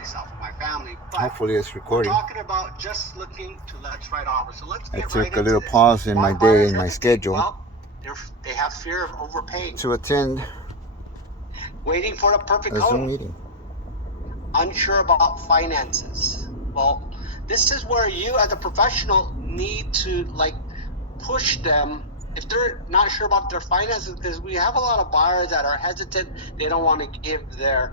myself and my family. But hopefully it's recording. we're talking about just looking to let's write offers. So let's get I right took into a little this. pause in my Why day, buyers in my hesitate? schedule, Well, they have fear of overpaying, to attend waiting for the perfect a Zoom home, meeting. unsure about finances. Well, this is where you as a professional need to push them if they're not sure about their finances, because we have a lot of buyers that are hesitant. They don't want to give their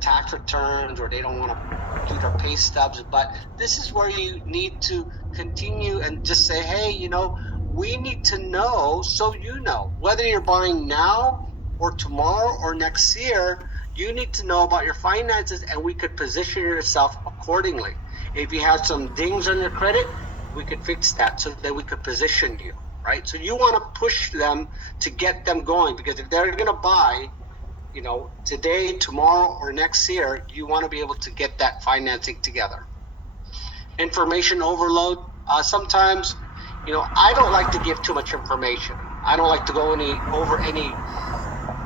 tax returns, or they don't want to do their pay stubs. But this is where you need to continue and just say, hey, we need to know, so whether you're buying now or tomorrow or next year, you need to know about your finances, and we could position yourself accordingly. If you have some dings on your credit, we could fix that so that we could position you, right? So you want to push them to get them going, because if they're going to buy, today, tomorrow, or next year, you want to be able to get that financing together. Information overload. Sometimes, I don't like to give too much information. I don't like to go over any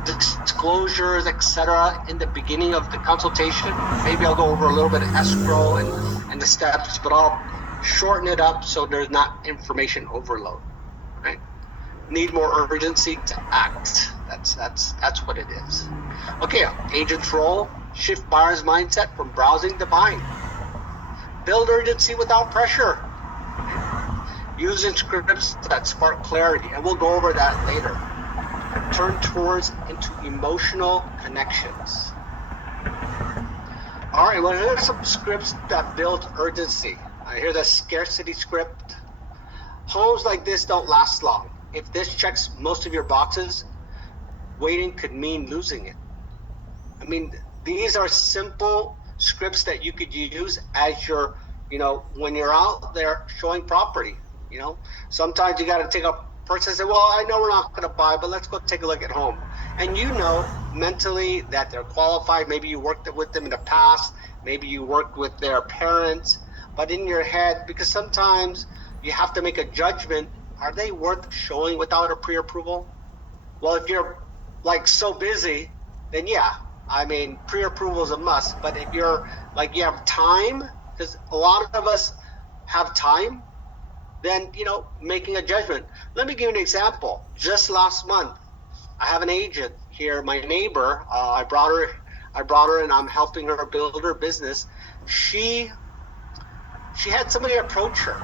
disclosures, etc. in the beginning of the consultation. Maybe I'll go over a little bit of escrow and the steps, but I'll shorten it up so there's not information overload. Right? Need more urgency to act. That's what it is. Okay, agent's role: shift buyer's mindset from browsing to buying. Build urgency without pressure. Using scripts that spark clarity, and we'll go over that later. Turn towards into emotional connections. All right, well, here's some scripts that build urgency. Here's a scarcity script. Homes like this don't last long. If this checks most of your boxes, waiting could mean losing it. I mean, these are simple scripts that you could use as your, when you're out there showing property. Sometimes you got to take a person and say, well, I know we're not going to buy, but let's go take a look at home. And mentally that they're qualified. Maybe you worked with them in the past. Maybe you worked with their parents. But in your head, because sometimes you have to make a judgment, are they worth showing without a pre-approval? Well, if you're so busy, then yeah, pre-approval is a must. But if you're you have time, because a lot of us have time, then making a judgment. Let me give you an example. Just last month, I have an agent here, my neighbor. I brought her, and I'm helping her build her business. She had somebody approach her,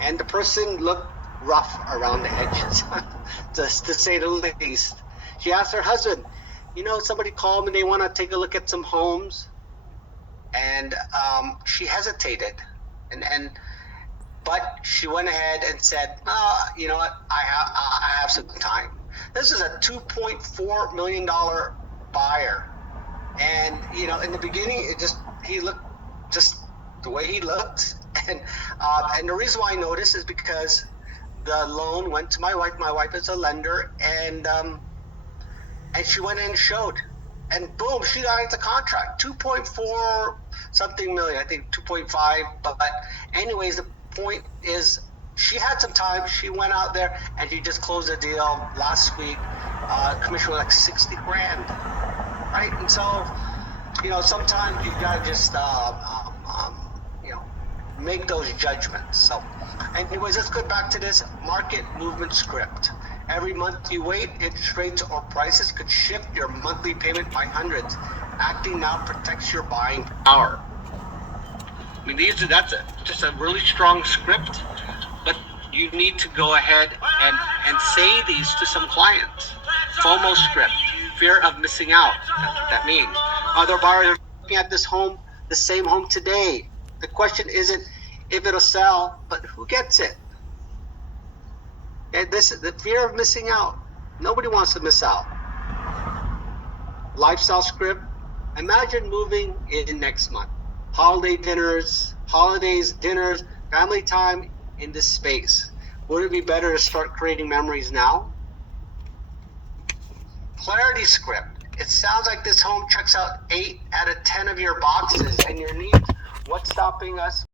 and the person looked rough around the edges, just to say the least. She asked her husband, somebody called me, they want to take a look at some homes, and she hesitated, but she went ahead and said, you know what, I have some time. This is a $2.4 million buyer, and in the beginning, he looked just the way he looked, and the reason why I noticed is because the loan went to my wife. My wife is a lender, and she went in and showed, and boom, she got into contract. 2.4 something million, I think 2.5. But anyways, the point is, she had some time. She went out there and she just closed a deal last week. Commission was $60,000, right? And so, sometimes you gotta just make those judgments. So anyways, let's go back to this market movement script. Every month you wait, interest rates or prices could shift your monthly payment by hundreds. Acting now protects your buying power. That's just a really strong script, but you need to go ahead and say these to some clients. FOMO script, fear of missing out. That's what that means. Other buyers are looking at this home, the same home today. The question isn't if it'll sell, but who gets it. And this is the fear of missing out. Nobody wants to miss out. Lifestyle script. Imagine moving in next month. Holidays, dinners, family time in this space. Would it be better to start creating memories now? Clarity script. It sounds like this home checks out 8 out of 10 of your boxes and your needs. What's stopping us